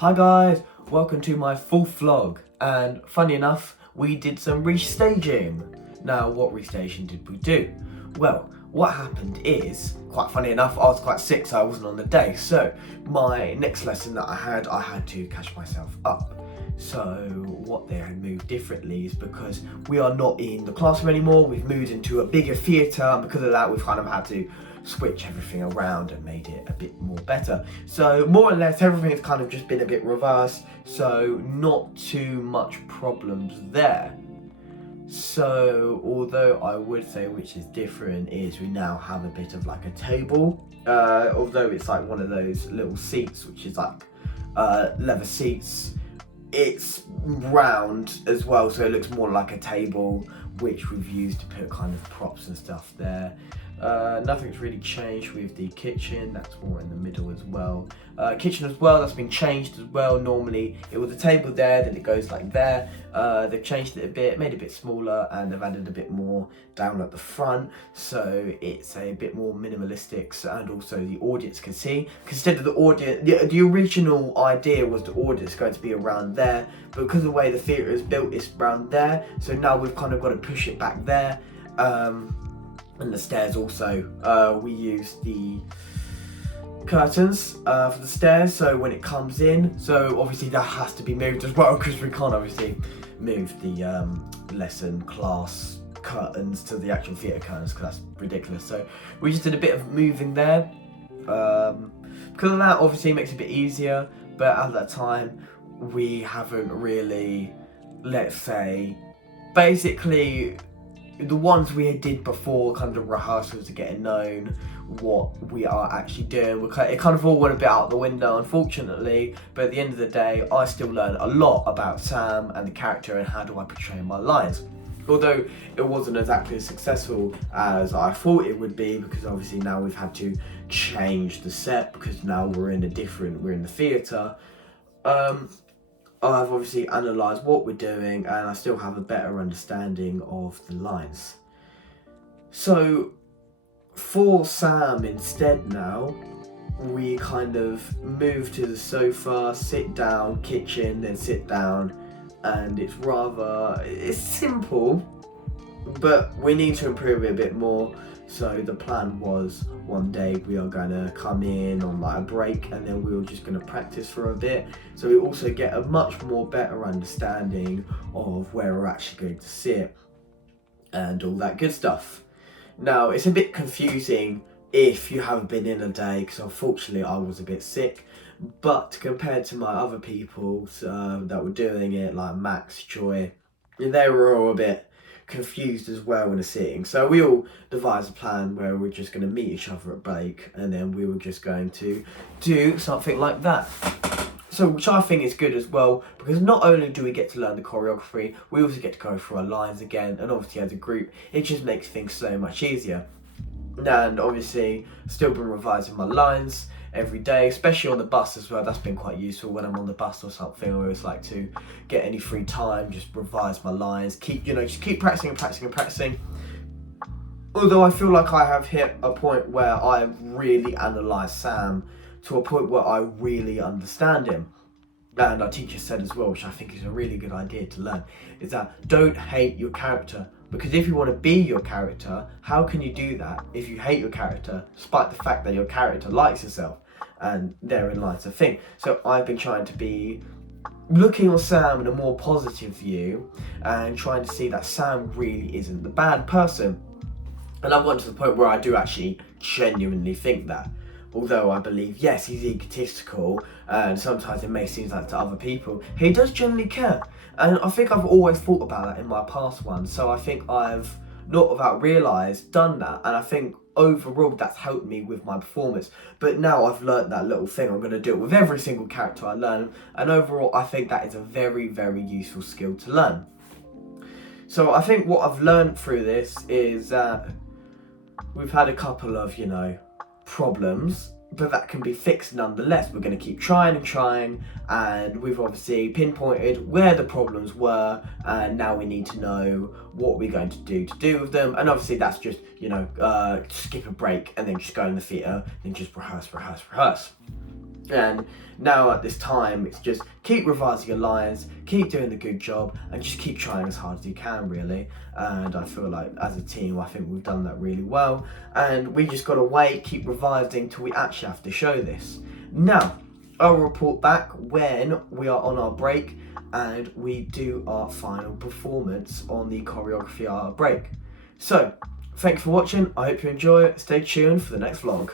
Hi guys, welcome to my fourth vlog, and funny enough, we did some restaging. Now, what restaging did we do? Well, what happened is, quite funny enough, I was quite sick, so I wasn't on the day, so my next lesson that I had to catch myself up. So what they had moved differently is because we are not in the classroom anymore, we've moved into a bigger theatre, and because of that we've kind of had to switch everything around and made it a bit more better. So more or less everything has kind of just been a bit reversed, so not too much problems there. So although I would say which is different is we now have a bit of like a table, although it's like one of those little seats which is like leather seats. It's round as well, so it looks more like a table, which we've used to put kind of props and stuff there. Nothing's really changed with the kitchen, that's more in the middle as well. Kitchen as well, that's been changed as well. Normally it was a table there, then it goes like there. They've changed it a bit, made it a bit smaller, and they've added a bit more down at the front, so it's a bit more minimalistic, and also the audience can see. Because instead of the audience, the original idea was the audience going to be around there, but because of the way the theatre is built, it's around there, so now we've kind of got to push it back there. And the stairs also, we use the curtains for the stairs, so when it comes in, so obviously that has to be moved as well, because we can't obviously move the lesson class curtains to the actual theatre curtains, because that's ridiculous. So we just did a bit of moving there. Because of that, obviously it makes it a bit easier, but at that time we haven't really, let's say, basically the ones we did before, kind of rehearsals to getting known what we are actually doing, it kind of all went a bit out the window, unfortunately. But at the end of the day, I still learned a lot about Sam and the character and how do I portray my lines. Although it wasn't exactly as successful as I thought it would be, because obviously now we've had to change the set, because now we're in the theatre. I've obviously analysed what we're doing, and I still have a better understanding of the lines. So for Sam instead now, we kind of move to the sofa, sit down, kitchen, then sit down, and it's simple, but we need to improve it a bit more. So the plan was one day we are going to come in on like a break, and then we were just going to practice for a bit, so we also get a much more better understanding of where we're actually going to sit and all that good stuff. Now it's a bit confusing if you haven't been in a day, because unfortunately I was a bit sick, but compared to my other people that were doing it, like Max, Joy, they were all a bit confused as well in a sitting. So we all devised a plan where we're just going to meet each other at break, and then we were just going to do something like that. So which I think is good as well, because not only do we get to learn the choreography, we also get to go through our lines again, and obviously as a group it just makes things so much easier. And obviously still been revising my lines every day, especially on the bus as well. That's been quite useful when I'm on the bus or something. I always like to get any free time, just revise my lines, keep practicing. Although I feel like I have hit a point where I have really analysed Sam to a point where I really understand him. And our teacher said as well, which I think is a really good idea to learn, is that don't hate your character. Because if you want to be your character, how can you do that if you hate your character, despite the fact that your character likes yourself? And therein lies the thing. So I've been trying to be looking on Sam in a more positive view, and trying to see that Sam really isn't the bad person. And I've gotten to the point where I do actually genuinely think that. Although I believe, yes, he's egotistical, and sometimes it may seem like to other people, he does generally care. And I think I've always thought about that in my past ones, so I think I've, not without realised, done that, and I think overall that's helped me with my performance. But now I've learnt that little thing, I'm going to do it with every single character I learn, and overall I think that is a very, very useful skill to learn. So I think what I've learnt through this is that we've had a couple of, problems, but that can be fixed nonetheless. We're going to keep trying, and we've obviously pinpointed where the problems were, and now we need to know what we're going to do with them. And obviously that's just, skip a break and then just go in the theatre and just rehearse. And now at this time, it's just keep revising your lines, keep doing the good job, and just keep trying as hard as you can, really. And I feel like as a team, I think we've done that really well. And we just got to wait, keep revising till we actually have to show this. Now, I'll report back when we are on our break and we do our final performance on the choreography hour break. So, thank you for watching. I hope you enjoy it. Stay tuned for the next vlog.